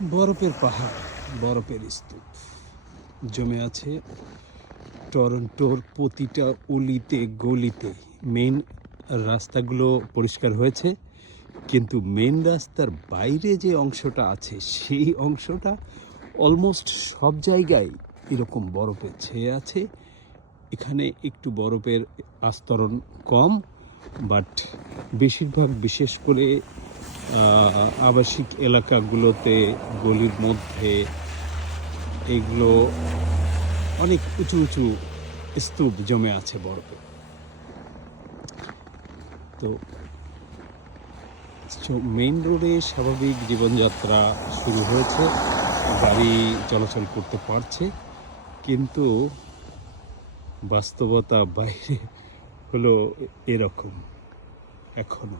বরফের পাহাড়, বরফের স্তূপ জমে আছে টরন্টোর প্রতিটা অলিতে গলিতে। মেইন রাস্তাগুলো পরিষ্কার হয়েছে, কিন্তু মেইন রাস্তার বাইরে যে অংশটা আছে সেই অংশটা অলমোস্ট সব জায়গায় এরকম বরফে ছেয়ে আছে। এখানে একটু বরফের আস্তরণ কম, বাট বেশিরভাগ, বিশেষ করে আবাসিক এলাকাগুলোতে, গলির মধ্যে এগুলো অনেক উঁচু উঁচু স্তূপ জমে আছে বরফে। তো মেইন রোডে স্বাভাবিক জীবনযাত্রা শুরু হয়েছে, গাড়ি চলাচল করতে পারছে, কিন্তু বাস্তবতা বাইরে হলো এরকম এখনো।